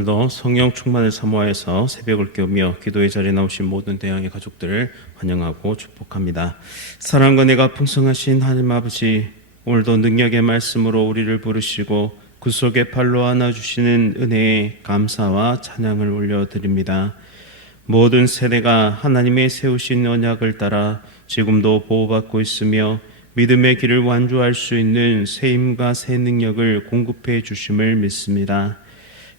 오늘도 성령 충만을 사모하여서 새벽을 깨우며 기도의 자리에 나오신 모든 대양의 가족들을 환영하고 축복합니다. 사랑과 은혜가 풍성하신 하나님 아버지, 오늘도 능력의 말씀으로 우리를 부르시고 구속의 팔로 안아주시는 은혜에 감사와 찬양을 올려드립니다. 모든 세대가 하나님의 세우신 언약을 따라 지금도 보호받고 있으며 믿음의 길을 완주할 수 있는 새 힘과 새 능력을 공급해 주심을 믿습니다.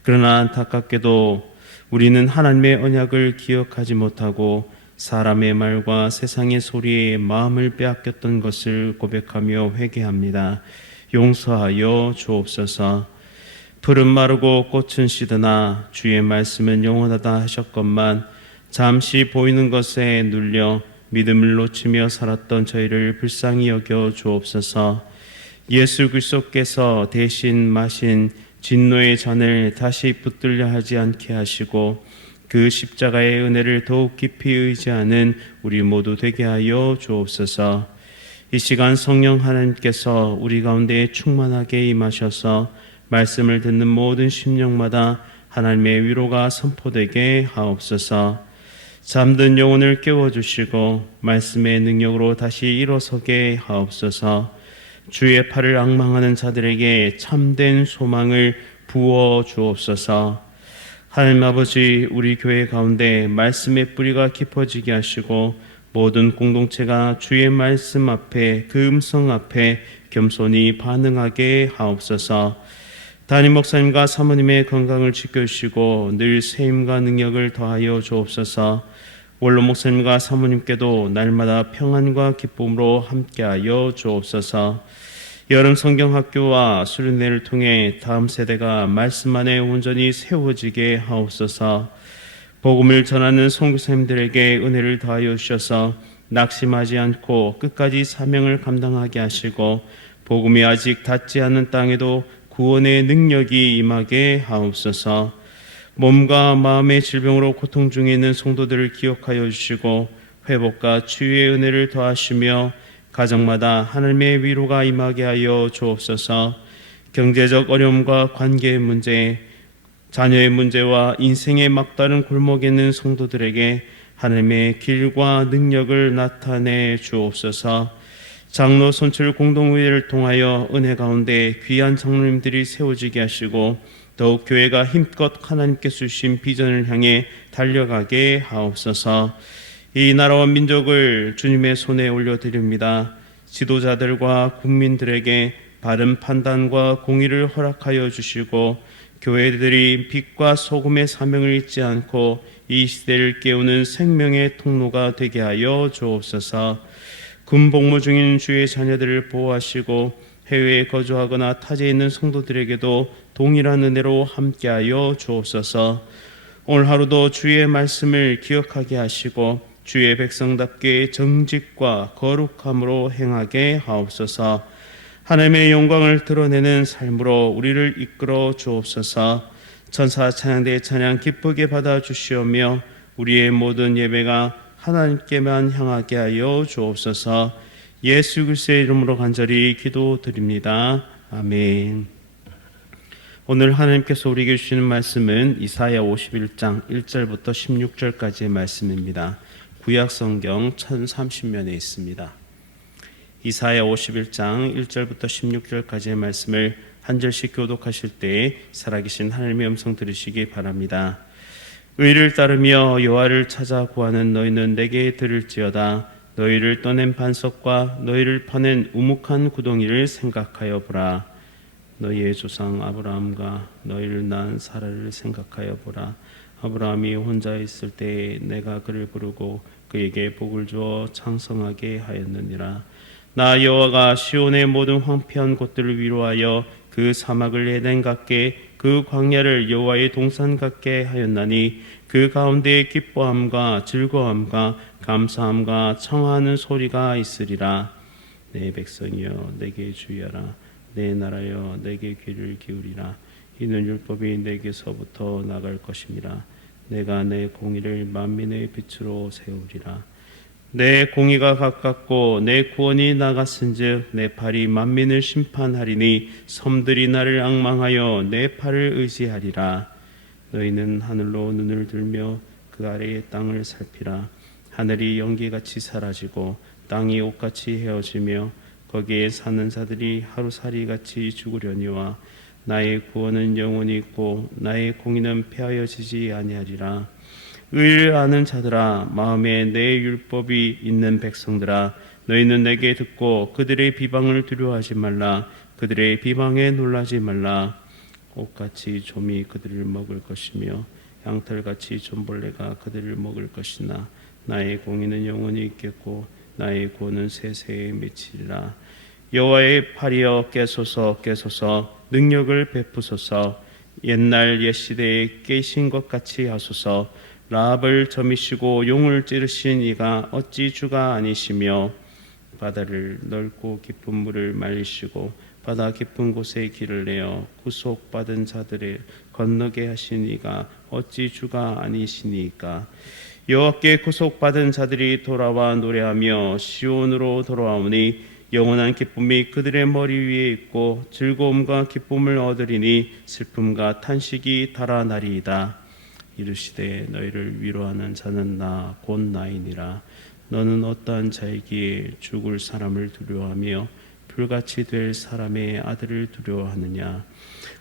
그러나 안타깝게도 우리는 하나님의 언약을 기억하지 못하고 사람의 말과 세상의 소리에 마음을 빼앗겼던 것을 고백하며 회개합니다. 용서하여 주옵소서. 풀은 마르고 꽃은 시드나 주의 말씀은 영원하다 하셨건만 잠시 보이는 것에 눌려 믿음을 놓치며 살았던 저희를 불쌍히 여겨 주옵소서. 예수 그리스도께서 대신 마신 진노의 잔을 다시 붙들려 하지 않게 하시고 그 십자가의 은혜를 더욱 깊이 의지하는 우리 모두 되게 하여 주옵소서. 이 시간 성령 하나님께서 우리 가운데 충만하게 임하셔서 말씀을 듣는 모든 심령마다 하나님의 위로가 선포되게 하옵소서. 잠든 영혼을 깨워주시고 말씀의 능력으로 다시 일어서게 하옵소서. 주의 팔을 앙망하는 자들에게 참된 소망을 부어 주옵소서. 하나님 아버지, 우리 교회 가운데 말씀의 뿌리가 깊어지게 하시고 모든 공동체가 주의 말씀 앞에, 그 음성 앞에 겸손히 반응하게 하옵소서. 담임 목사님과 사모님의 건강을 지켜주시고 늘 새 힘과 능력을 더하여 주옵소서. 원로 목사님과 사모님께도 날마다 평안과 기쁨으로 함께하여 주옵소서. 여름 성경학교와 수련회를 통해 다음 세대가 말씀 안에 온전히 세워지게 하옵소서. 복음을 전하는 선교사님들에게 은혜를 더하여 주셔서 낙심하지 않고 끝까지 사명을 감당하게 하시고 복음이 아직 닿지 않는 땅에도 구원의 능력이 임하게 하옵소서. 몸과 마음의 질병으로 고통 중에 있는 성도들을 기억하여 주시고 회복과 치유의 은혜를 더하시며 가정마다 하나님의 위로가 임하게 하여 주옵소서. 경제적 어려움과 관계의 문제, 자녀의 문제와 인생의 막다른 골목에 있는 성도들에게 하나님의 길과 능력을 나타내 주옵소서. 장로 선출 공동회의를 통하여 은혜 가운데 귀한 장로님들이 세워지게 하시고 더욱 교회가 힘껏 하나님께서 주신 비전을 향해 달려가게 하옵소서. 이 나라와 민족을 주님의 손에 올려드립니다. 지도자들과 국민들에게 바른 판단과 공의를 허락하여 주시고 교회들이 빛과 소금의 사명을 잊지 않고 이 시대를 깨우는 생명의 통로가 되게 하여 주옵소서. 군복무 중인 주의 자녀들을 보호하시고 해외에 거주하거나 타지에 있는 성도들에게도 동일한 은혜로 함께하여 주옵소서. 오늘 하루도 주의 말씀을 기억하게 하시고 주의 백성답게 정직과 거룩함으로 행하게 하옵소서. 하나님의 영광을 드러내는 삶으로 우리를 이끌어 주옵소서. 천사 찬양대의 찬양 기쁘게 받아주시오며 우리의 모든 예배가 하나님께만 향하게 하여 주옵소서. 예수 그리스도의 이름으로 간절히 기도드립니다. 아멘. 오늘 하나님께서 우리에게 주시는 말씀은 이사야 51장 1절부터 16절까지의 말씀입니다. 구약성경 1030면에 있습니다. 이사야 51장 1절부터 16절까지의 말씀을 한 절씩 교독하실 때 살아계신 하나님의 음성 들으시기 바랍니다. 의를 따르며 여호와를 찾아 구하는 너희는 내게 들을지어다. 너희를 떠낸 반석과 너희를 파낸 우묵한 구덩이를 생각하여 보라. 너희의 조상 아브라함과 너희를 낳은 사라를 생각하여 보라. 아브라함이 혼자 있을 때에 내가 그를 부르고 그에게 복을 주어 창성하게 하였느니라. 나 여호와가 시온의 모든 황폐한 곳들을 위로하여 그 사막을 에덴 같게 그 광야를 여호와의 동산 같게 하였나니 그 가운데에 기뻐함과 즐거움과 감사함과 청하는 소리가 있으리라. 내 백성이여 내게 주의하라. 내 나라여 내게 귀를 기울이라. 이는 율법이 내게서부터 나갈 것임이라. 내가 내 공의를 만민의 빛으로 세우리라. 내 공의가 가깝고 내 구원이 나갔은즉 내 팔이 만민을 심판하리니 섬들이 나를 앙망하여 내 팔을 의지하리라. 너희는 하늘로 눈을 들며 그 아래의 땅을 살피라. 하늘이 연기같이 사라지고 땅이 옷같이 헤어지며 거기에 사는 자들이 하루살이같이 죽으려니와 나의 구원은 영원히 있고 나의 공의는 폐하여지지 아니하리라. 의를 아는 자들아, 마음에 내 율법이 있는 백성들아, 너희는 내게 듣고 그들의 비방을 두려워하지 말라. 그들의 비방에 놀라지 말라. 옷같이 좀이 그들을 먹을 것이며 양털같이 좀벌레가 그들을 먹을 것이나 나의 공의는 영원히 있겠고 나의 구원은 세세에 미치리라. 여호와의 팔이여 깨소서 깨소서, 능력을 베푸소서. 옛날 옛시대에 깨신 것 같이 하소서. 라합을 점이시고 용을 찌르신 이가 어찌 주가 아니시며 바다를 넓고 깊은 물을 말리시고 바다 깊은 곳에 길을 내어 구속받은 자들을 건너게 하신 이가 어찌 주가 아니시니까. 여호와께 구속받은 자들이 돌아와 노래하며 시온으로 돌아오니 영원한 기쁨이 그들의 머리 위에 있고 즐거움과 기쁨을 얻으리니 슬픔과 탄식이 달아나리이다. 이르시되 너희를 위로하는 자는 나 곧 나이니라. 너는 어떠한 자이기에 죽을 사람을 두려워하며 불같이 될 사람의 아들을 두려워하느냐.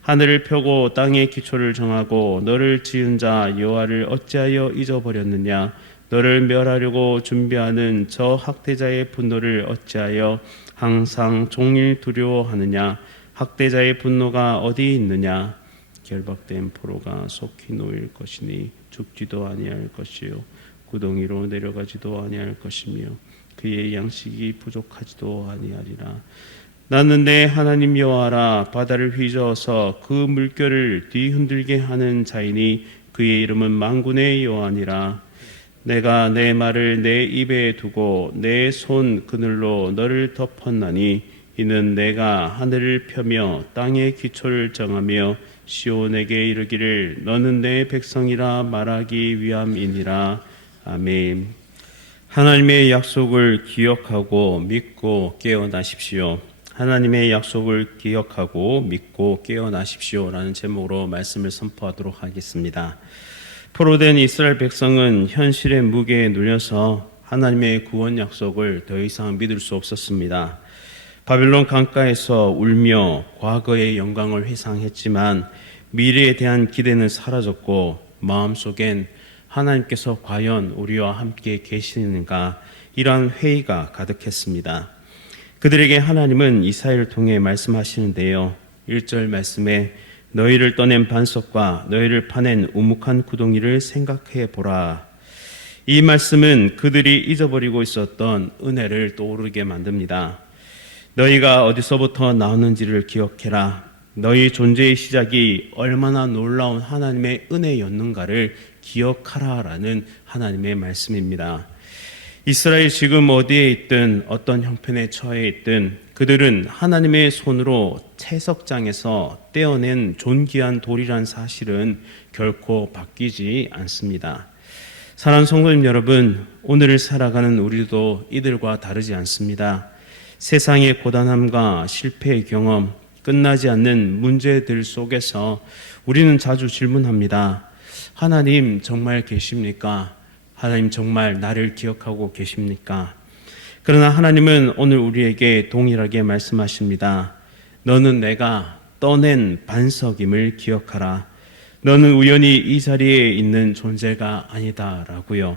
하늘을 펴고 땅의 기초를 정하고 너를 지은 자 여호와를 어찌하여 잊어버렸느냐. 너를 멸하려고 준비하는 저 학대자의 분노를 어찌하여 항상 종일 두려워하느냐. 학대자의 분노가 어디 있느냐. 결박된 포로가 속히 놓일 것이니 죽지도 아니할 것이요 구덩이로 내려가지도 아니할 것이며 그의 양식이 부족하지도 아니하리라. 나는 내 하나님 여호와라. 바다를 휘저어서 그 물결을 뒤흔들게 하는 자이니 그의 이름은 만군의 여호와니라. 내가 내 말을 내 입에 두고 내 손 그늘로 너를 덮었나니 이는 내가 하늘을 펴며 땅의 기초를 정하며 시온에게 이르기를 너는 내 백성이라 말하기 위함이니라. 아멘. 하나님의 약속을 기억하고 믿고 깨어나십시오. 하나님의 약속을 기억하고 믿고 깨어나십시오라는 제목으로 말씀을 선포하도록 하겠습니다. 포로된 이스라엘 백성은 현실의 무게에 눌려서 하나님의 구원 약속을 더 이상 믿을 수 없었습니다. 바빌론 강가에서 울며 과거의 영광을 회상했지만 미래에 대한 기대는 사라졌고 마음속엔 하나님께서 과연 우리와 함께 계시는가, 이러한 회의가 가득했습니다. 그들에게 하나님은 이사야를 통해 말씀하시는데요. 1절 말씀에 너희를 떠낸 반석과 너희를 파낸 우묵한 구덩이를 생각해 보라. 이 말씀은 그들이 잊어버리고 있었던 은혜를 떠오르게 만듭니다. 너희가 어디서부터 나왔는지를 기억해라. 너희 존재의 시작이 얼마나 놀라운 하나님의 은혜였는가를 기억하라라는 하나님의 말씀입니다. 이스라엘이 지금 어디에 있든 어떤 형편에 처해 있든 그들은 하나님의 손으로 채석장에서 떼어낸 존귀한 돌이란 사실은 결코 바뀌지 않습니다. 사랑하는 성도님 여러분, 오늘을 살아가는 우리도 이들과 다르지 않습니다. 세상의 고단함과 실패의 경험, 끝나지 않는 문제들 속에서 우리는 자주 질문합니다. 하나님 정말 계십니까? 하나님 정말 나를 기억하고 계십니까? 그러나 하나님은 오늘 우리에게 동일하게 말씀하십니다. 너는 내가 떠낸 반석임을 기억하라. 너는 우연히 이 자리에 있는 존재가 아니다라고요.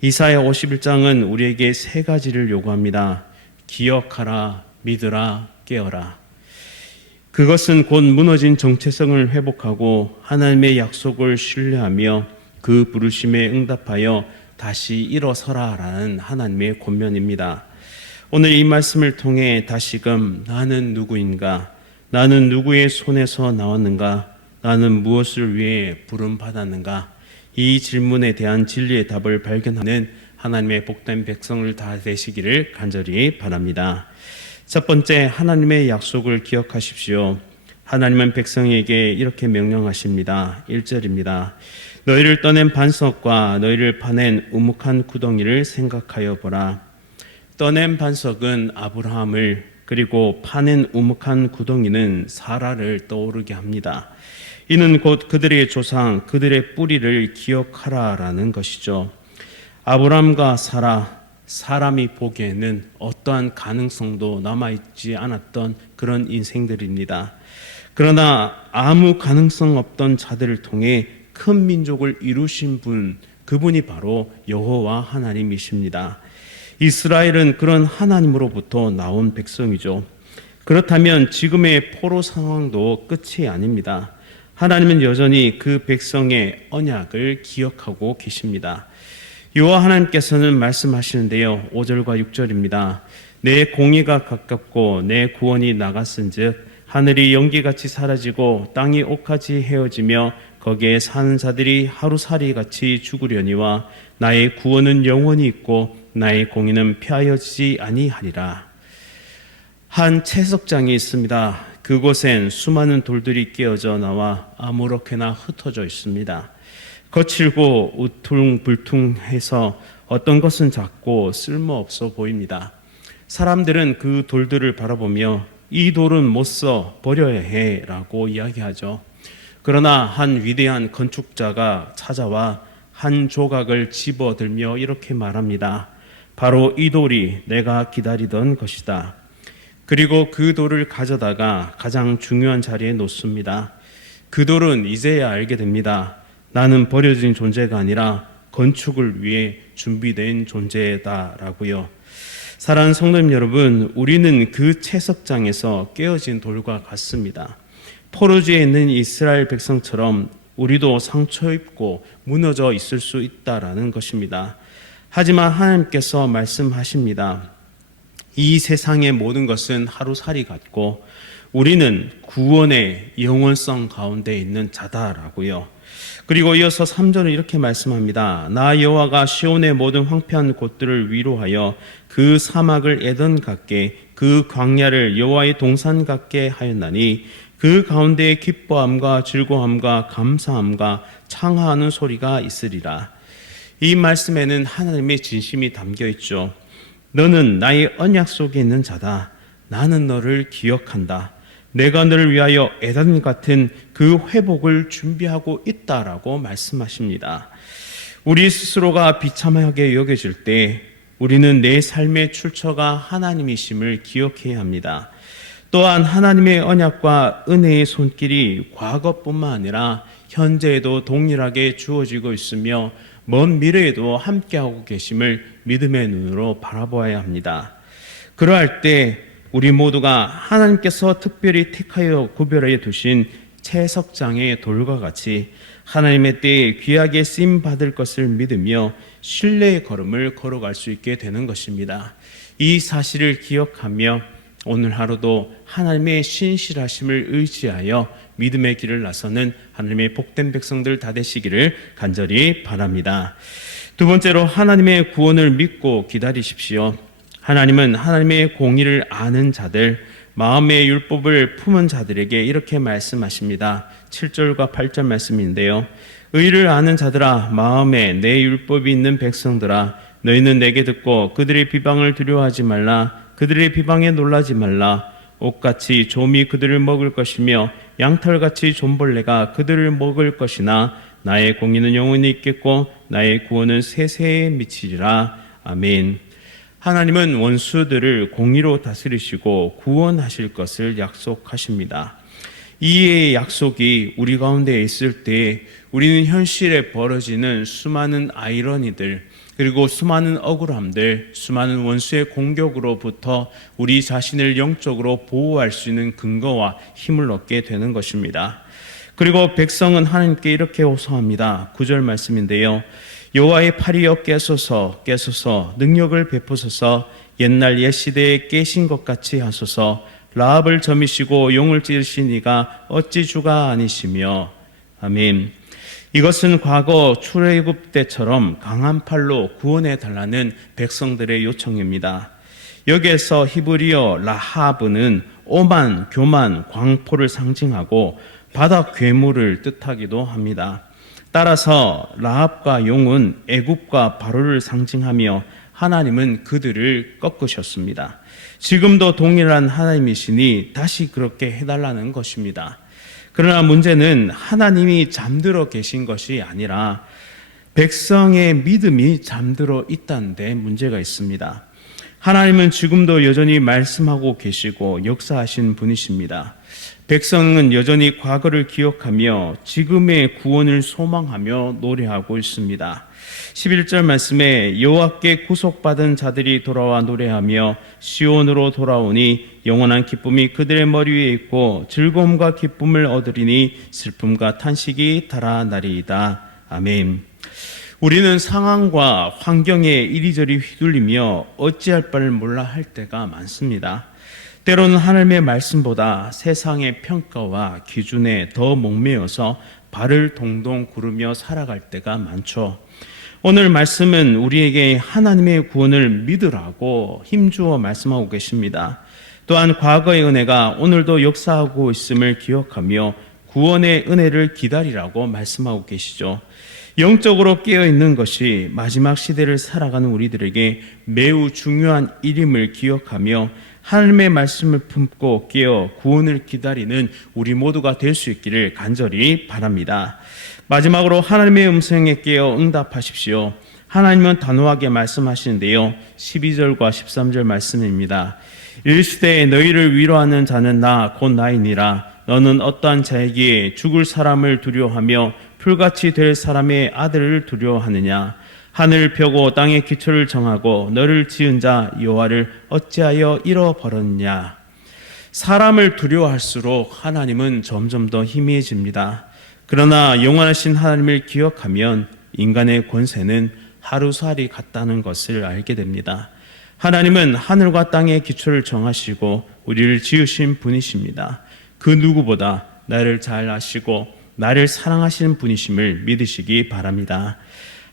이사야 51장은 우리에게 세 가지를 요구합니다. 기억하라, 믿으라, 깨어라. 그것은 곧 무너진 정체성을 회복하고 하나님의 약속을 신뢰하며 그 부르심에 응답하여 다시 일어서라라는 하나님의 권면입니다. 오늘 이 말씀을 통해 다시금 나는 누구인가? 나는 누구의 손에서 나왔는가? 나는 무엇을 위해 부름받았는가? 이 질문에 대한 진리의 답을 발견하는 하나님의 복된 백성을 다 되시기를 간절히 바랍니다. 첫 번째, 하나님의 약속을 기억하십시오. 하나님은 백성에게 이렇게 명령하십니다. 1절입니다. 너희를 떠낸 반석과 너희를 파낸 우묵한 구덩이를 생각하여 보라. 떠낸 반석은 아브라함을, 그리고 파낸 우묵한 구덩이는 사라를 떠오르게 합니다. 이는 곧 그들의 조상, 그들의 뿌리를 기억하라라는 것이죠. 아브람과 사라, 사람이 보기에는 어떠한 가능성도 남아있지 않았던 그런 인생들입니다. 그러나 아무 가능성 없던 자들을 통해 큰 민족을 이루신 분, 그분이 바로 여호와 하나님이십니다. 이스라엘은 그런 하나님으로부터 나온 백성이죠. 그렇다면 지금의 포로 상황도 끝이 아닙니다. 하나님은 여전히 그 백성의 언약을 기억하고 계십니다. 여호와 하나님께서는 말씀하시는데요. 5절과 6절입니다. 내 공의가 가깝고 내 구원이 나갔은즉 하늘이 연기같이 사라지고 땅이 옥같이 헤어지며 거기에 사는 자들이 하루살이같이 죽으려니와 나의 구원은 영원히 있고 나의 공의는 폐하여지지 아니하리라. 한 채석장이 있습니다. 그곳엔 수많은 돌들이 깨어져 나와 아무렇게나 흩어져 있습니다. 거칠고 우퉁불퉁해서 어떤 것은 작고 쓸모없어 보입니다. 사람들은 그 돌들을 바라보며 이 돌은 못 써 버려야 해 라고 이야기하죠. 그러나 한 위대한 건축자가 찾아와 한 조각을 집어들며 이렇게 말합니다. 바로 이 돌이 내가 기다리던 것이다. 그리고 그 돌을 가져다가 가장 중요한 자리에 놓습니다. 그 돌은 이제야 알게 됩니다. 나는 버려진 존재가 아니라 건축을 위해 준비된 존재다라고요. 사랑하는 성도님 여러분, 우리는 그 채석장에서 깨어진 돌과 같습니다. 포로지에 있는 이스라엘 백성처럼 우리도 상처 입고 무너져 있을 수 있다라는 것입니다. 하지만 하나님께서 말씀하십니다. 이 세상의 모든 것은 하루살이 같고 우리는 구원의 영원성 가운데 있는 자다라고요. 그리고 이어서 3절은 이렇게 말씀합니다. 나 여호와가 시온의 모든 황폐한 곳들을 위로하여 그 사막을 에덴 같게 그 광야를 여호와의 동산 같게 하였나니 그 가운데에 기뻐함과 즐거움과 감사함과 창하하는 소리가 있으리라. 이 말씀에는 하나님의 진심이 담겨 있죠. 너는 나의 언약 속에 있는 자다. 나는 너를 기억한다. 내가 너를 위하여 에덴 같은 그 회복을 준비하고 있다라고 말씀하십니다. 우리 스스로가 비참하게 여겨질 때 우리는 내 삶의 출처가 하나님이심을 기억해야 합니다. 또한 하나님의 언약과 은혜의 손길이 과거뿐만 아니라 현재에도 동일하게 주어지고 있으며 먼 미래에도 함께하고 계심을 믿음의 눈으로 바라보아야 합니다. 그러할 때 우리 모두가 하나님께서 특별히 택하여 구별해 두신 채석장의 돌과 같이 하나님의 때에 귀하게 쓰임 받을 것을 믿으며 신뢰의 걸음을 걸어갈 수 있게 되는 것입니다. 이 사실을 기억하며 오늘 하루도 하나님의 신실하심을 의지하여 믿음의 길을 나서는 하나님의 복된 백성들 다 되시기를 간절히 바랍니다. 두 번째로 하나님의 구원을 믿고 기다리십시오. 하나님은 하나님의 공의를 아는 자들, 마음의 율법을 품은 자들에게 이렇게 말씀하십니다. 7절과 8절 말씀인데요. 의를 아는 자들아, 마음에 내 율법이 있는 백성들아, 너희는 내게 듣고 그들의 비방을 두려워하지 말라. 그들의 비방에 놀라지 말라. 옥같이 좀이 그들을 먹을 것이며 양털같이 좀벌레가 그들을 먹을 것이나 나의 공의는 영원히 있겠고 나의 구원은 세세에 미치리라. 아멘. 하나님은 원수들을 공의로 다스리시고 구원하실 것을 약속하십니다. 이의 약속이 우리 가운데 있을 때 우리는 현실에 벌어지는 수많은 아이러니들, 그리고 수많은 억울함들, 수많은 원수의 공격으로부터 우리 자신을 영적으로 보호할 수 있는 근거와 힘을 얻게 되는 것입니다. 그리고 백성은 하나님께 이렇게 호소합니다. 9절 말씀인데요. 여호와의 팔이여 깨소서 깨소서 능력을 베푸소서 옛날 옛시대에 깨신 것 같이 하소서 라합을 점이시고 용을 찌르신 이가 어찌 주가 아니시며. 아멘. 이것은 과거 출애굽 때처럼 강한 팔로 구원해 달라는 백성들의 요청입니다. 여기에서 히브리어 라하브는 오만, 교만, 광포를 상징하고 바다 괴물을 뜻하기도 합니다. 따라서 라합과 용은 애굽과 바로를 상징하며 하나님은 그들을 꺾으셨습니다. 지금도 동일한 하나님이시니 다시 그렇게 해달라는 것입니다. 그러나 문제는 하나님이 잠들어 계신 것이 아니라 백성의 믿음이 잠들어 있다는 데 문제가 있습니다. 하나님은 지금도 여전히 말씀하고 계시고 역사하신 분이십니다. 백성은 여전히 과거를 기억하며 지금의 구원을 소망하며 노래하고 있습니다. 11절 말씀에 여호와께 구속받은 자들이 돌아와 노래하며 시온으로 돌아오니 영원한 기쁨이 그들의 머리 위에 있고 즐거움과 기쁨을 얻으리니 슬픔과 탄식이 달아나리이다. 아멘. 우리는 상황과 환경에 이리저리 휘둘리며 어찌할 바를 몰라 할 때가 많습니다. 때로는 하나님의 말씀보다 세상의 평가와 기준에 더 목매여서 발을 동동 구르며 살아갈 때가 많죠. 오늘 말씀은 우리에게 하나님의 구원을 믿으라고 힘주어 말씀하고 계십니다. 또한 과거의 은혜가 오늘도 역사하고 있음을 기억하며 구원의 은혜를 기다리라고 말씀하고 계시죠. 영적으로 깨어있는 것이 마지막 시대를 살아가는 우리들에게 매우 중요한 일임을 기억하며 하나님의 말씀을 품고 깨어 구원을 기다리는 우리 모두가 될 수 있기를 간절히 바랍니다. 마지막으로 하나님의 음성에 깨어 응답하십시오. 하나님은 단호하게 말씀하시는데요. 12절과 13절 말씀입니다. 이르시되 너희를 위로하는 자는 나 곧 나이니라. 너는 어떠한 자에게 죽을 사람을 두려워하며 풀같이 될 사람의 아들을 두려워하느냐. 하늘 펴고 땅의 기초를 정하고 너를 지은 자 여호와를 어찌하여 잃어버렸냐. 사람을 두려워할수록 하나님은 점점 더 희미해집니다. 그러나 영원하신 하나님을 기억하면 인간의 권세는 하루살이 같다는 것을 알게 됩니다. 하나님은 하늘과 땅의 기초를 정하시고 우리를 지으신 분이십니다. 그 누구보다 나를 잘 아시고 나를 사랑하시는 분이심을 믿으시기 바랍니다.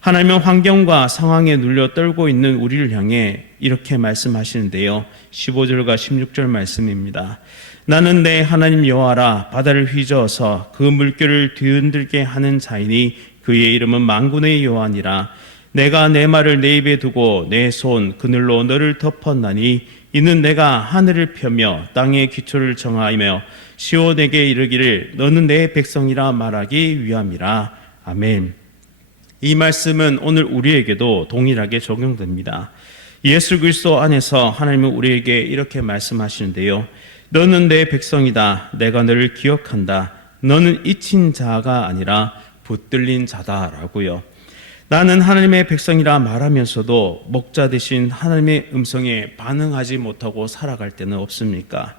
하나님은 환경과 상황에 눌려 떨고 있는 우리를 향해 이렇게 말씀하시는데요. 15절과 16절 말씀입니다. 나는 내 하나님 여호와라. 바다를 휘저어서 그 물결을 뒤흔들게 하는 자이니 그의 이름은 만군의 여호와니라. 내가 내 말을 내 입에 두고 내 손 그늘로 너를 덮었나니 이는 내가 하늘을 펴며 땅의 기초를 정하며 시온에게 이르기를 너는 내 백성이라 말하기 위함이라. 아멘. 이 말씀은 오늘 우리에게도 동일하게 적용됩니다. 예수 그리스도 안에서 하나님은 우리에게 이렇게 말씀하시는데요. 너는 내 백성이다. 내가 너를 기억한다. 너는 잊힌 자가 아니라 붙들린 자다라고요. 나는 하나님의 백성이라 말하면서도 목자 되신 하나님의 음성에 반응하지 못하고 살아갈 때는 없습니까?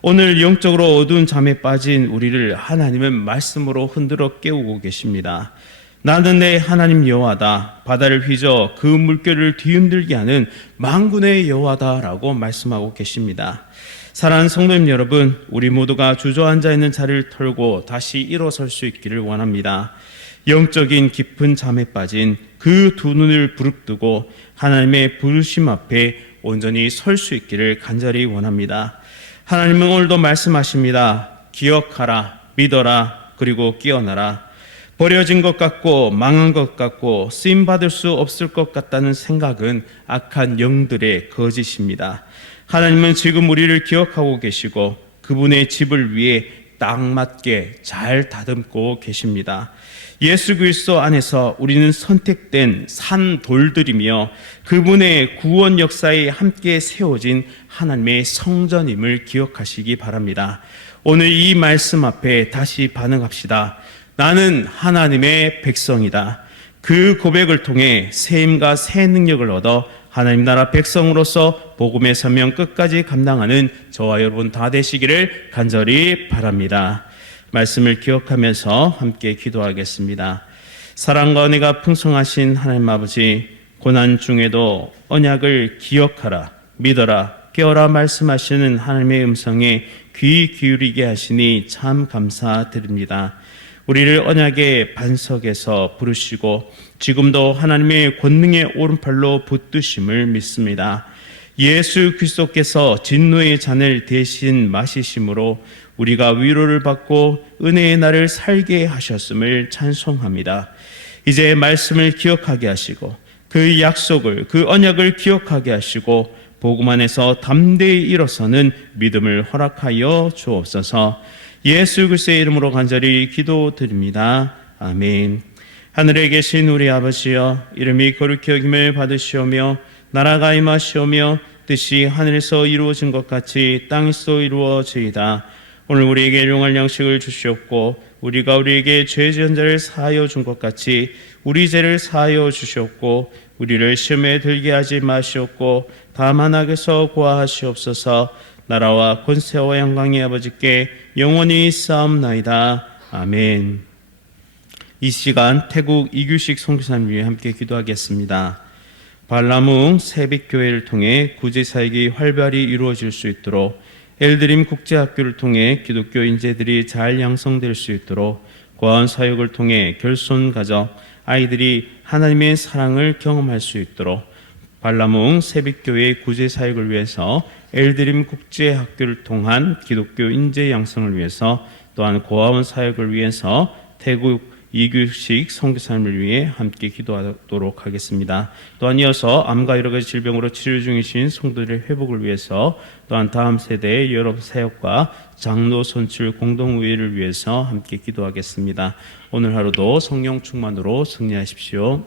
오늘 영적으로 어두운 잠에 빠진 우리를 하나님은 말씀으로 흔들어 깨우고 계십니다. 나는 내 하나님 여호와다. 바다를 휘저 그 물결을 뒤흔들게 하는 만군의 여호와다라고 말씀하고 계십니다. 사랑하는 성도님 여러분, 우리 모두가 주저앉아 있는 자리를 털고 다시 일어설 수 있기를 원합니다. 영적인 깊은 잠에 빠진 그 두 눈을 부릅뜨고 하나님의 부르심 앞에 온전히 설 수 있기를 간절히 원합니다. 하나님은 오늘도 말씀하십니다. 기억하라, 믿어라, 그리고 깨어나라. 버려진 것 같고 망한 것 같고 쓰임받을 수 없을 것 같다는 생각은 악한 영들의 거짓입니다. 하나님은 지금 우리를 기억하고 계시고 그분의 집을 위해 딱 맞게 잘 다듬고 계십니다. 예수 그리스도 안에서 우리는 선택된 산 돌들이며 그분의 구원 역사에 함께 세워진 하나님의 성전임을 기억하시기 바랍니다. 오늘 이 말씀 앞에 다시 반응합시다. 나는 하나님의 백성이다. 그 고백을 통해 새 힘과 새 능력을 얻어 하나님 나라 백성으로서 복음의 사명 끝까지 감당하는 저와 여러분 다 되시기를 간절히 바랍니다. 말씀을 기억하면서 함께 기도하겠습니다. 사랑과 은혜가 풍성하신 하나님 아버지, 고난 중에도 언약을 기억하라, 믿어라, 깨어라 말씀하시는 하나님의 음성에 귀 기울이게 하시니 참 감사드립니다. 우리를 언약의 반석에서 부르시고 지금도 하나님의 권능의 오른팔로 붙드심을 믿습니다. 예수 그리스도께서 진노의 잔을 대신 마시심으로 우리가 위로를 받고 은혜의 날을 살게 하셨음을 찬송합니다. 이제 말씀을 기억하게 하시고 그 약속을, 그 언약을 기억하게 하시고 복음 안에서 담대히 일어서는 믿음을 허락하여 주옵소서. 예수 그리스도의 이름으로 간절히 기도드립니다. 아멘. 하늘에 계신 우리 아버지여, 이름이 거룩히 여김을 받으시오며 나라가 임하시오며 뜻이 하늘에서 이루어진 것 같이 땅에서 이루어지이다. 오늘 우리에게 일용할 양식을 주시옵고 우리가 우리에게 죄 지은 자를 사하여 준 것 같이 우리 죄를 사하여 주시옵고 우리를 시험에 들게 하지 마시옵고 다만 악에서 구하시옵소서. 나라와 권세와 영광이 아버지께 영원히 쌓옵나이다. 아멘. 이 시간 태국 이규식 선교사님 위해 함께 기도하겠습니다. 발라뭉 새빛교회를 통해 구제사역이 활발히 이루어질 수 있도록, 엘드림 국제학교를 통해 기독교 인재들이 잘 양성될 수 있도록, 고아원 사역을 통해 결손 가정 아이들이 하나님의 사랑을 경험할 수 있도록, 발라뭉 새빛교회 구제사역을 위해서 엘드림 국제학교를 통한 기독교 인재 양성을 위해서, 또한 고아원 사역을 위해서 태국 이규식 선교사님을 위해 함께 기도하도록 하겠습니다. 또한 이어서 암과 여러 가지 질병으로 치료 중이신 성도들의 회복을 위해서, 또한 다음 세대의 여러 사역과 장로 선출 공동의회를 위해서 함께 기도하겠습니다. 오늘 하루도 성령 충만으로 승리하십시오.